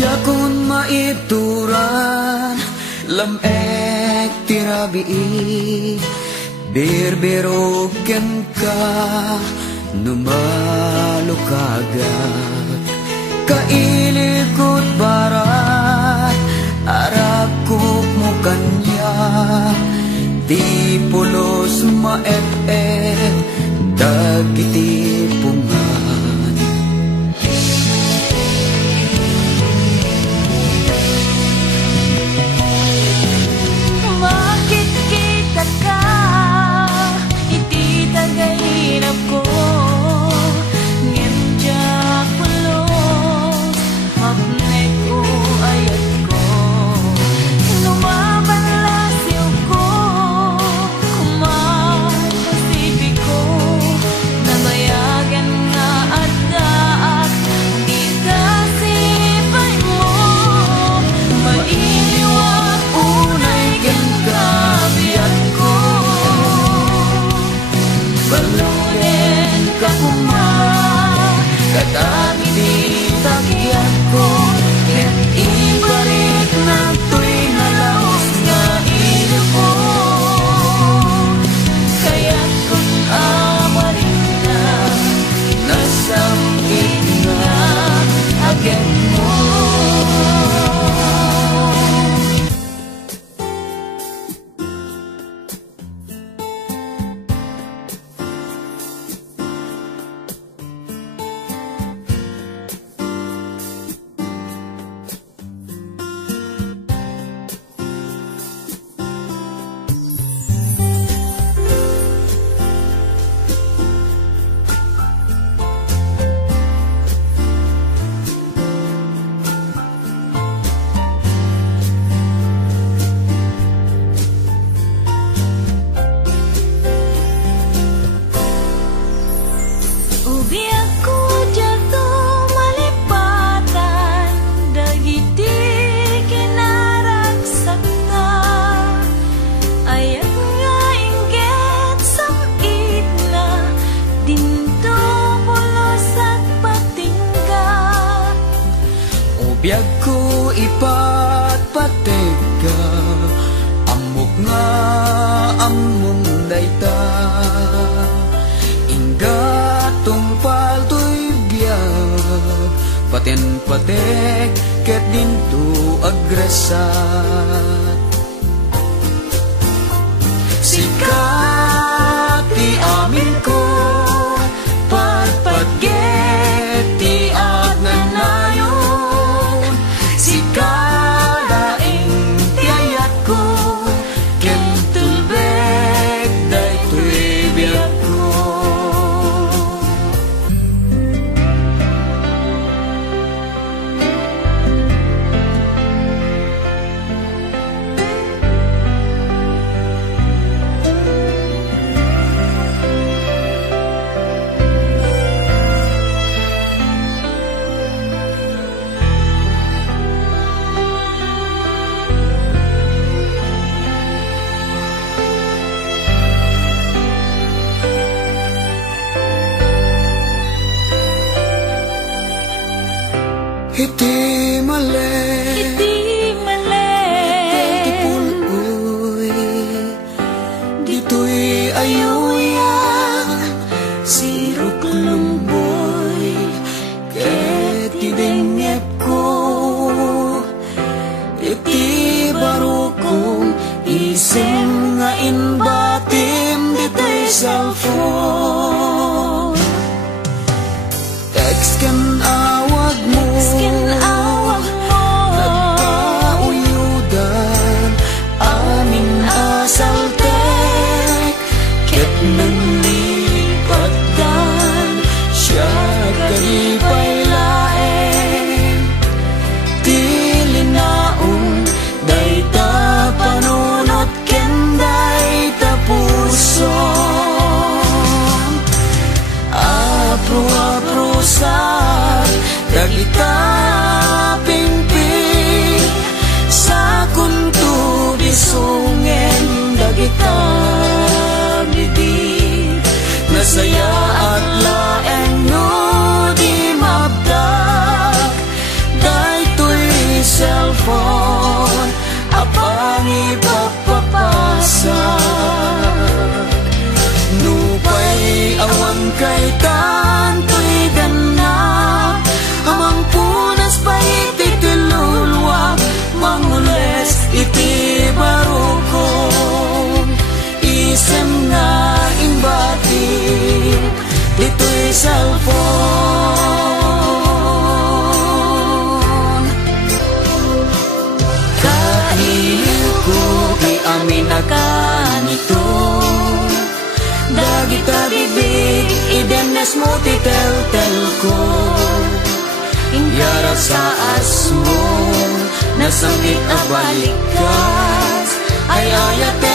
Jakun maituran lamek tirabii birbiroken ka numalukagak kailikot barat arakuk mo kanya di pulos maep-ep dagiti pungan bakit kita ka iti tagainap ko ngemjak pulos mapnek ko ayat ko lumabanlasyo ko kuman pasipiko nabayagan nga at di kasipay mo mailiwag unay kabiyak ko balunin ka kumang katagiti tagiyak ko ket ibalik na to'y nalaos nga ilo ko kaya't kung amarin na nasamit nga agen mo. Biyag ko ipatpatig ka amok nga among dayta ingatong palto'y biyag paten-patek ket dinto agresat sikat ti amin ko patpatget ti agnanayon sikadaing tiyayat ko kentulbek daytoy biyag ko Iti mali Iti puloy dito'y ayuyan sirok lumboy ket idengep ko iti barukong isem nga inbatim dito'y cellphone text kan awag mo nagpauyudan aming asaltek ket nanlipatan siya kalipay laeng tilinaon dayta panunot ken dayta puso apro-aprosan dagita pingping sa kunto bisungen dagita bibig nasaya at laeng no di mabdak daytoy kay tanto'y gana, amang punas pa iti tilulwa, mangules iti barukong, isem nga imbati dito'y cellphone. Kail ko di amin na ganito, dagita bibig idenes mo titel-tel ko, yara sa asmo nasangit a balikas, ay ayate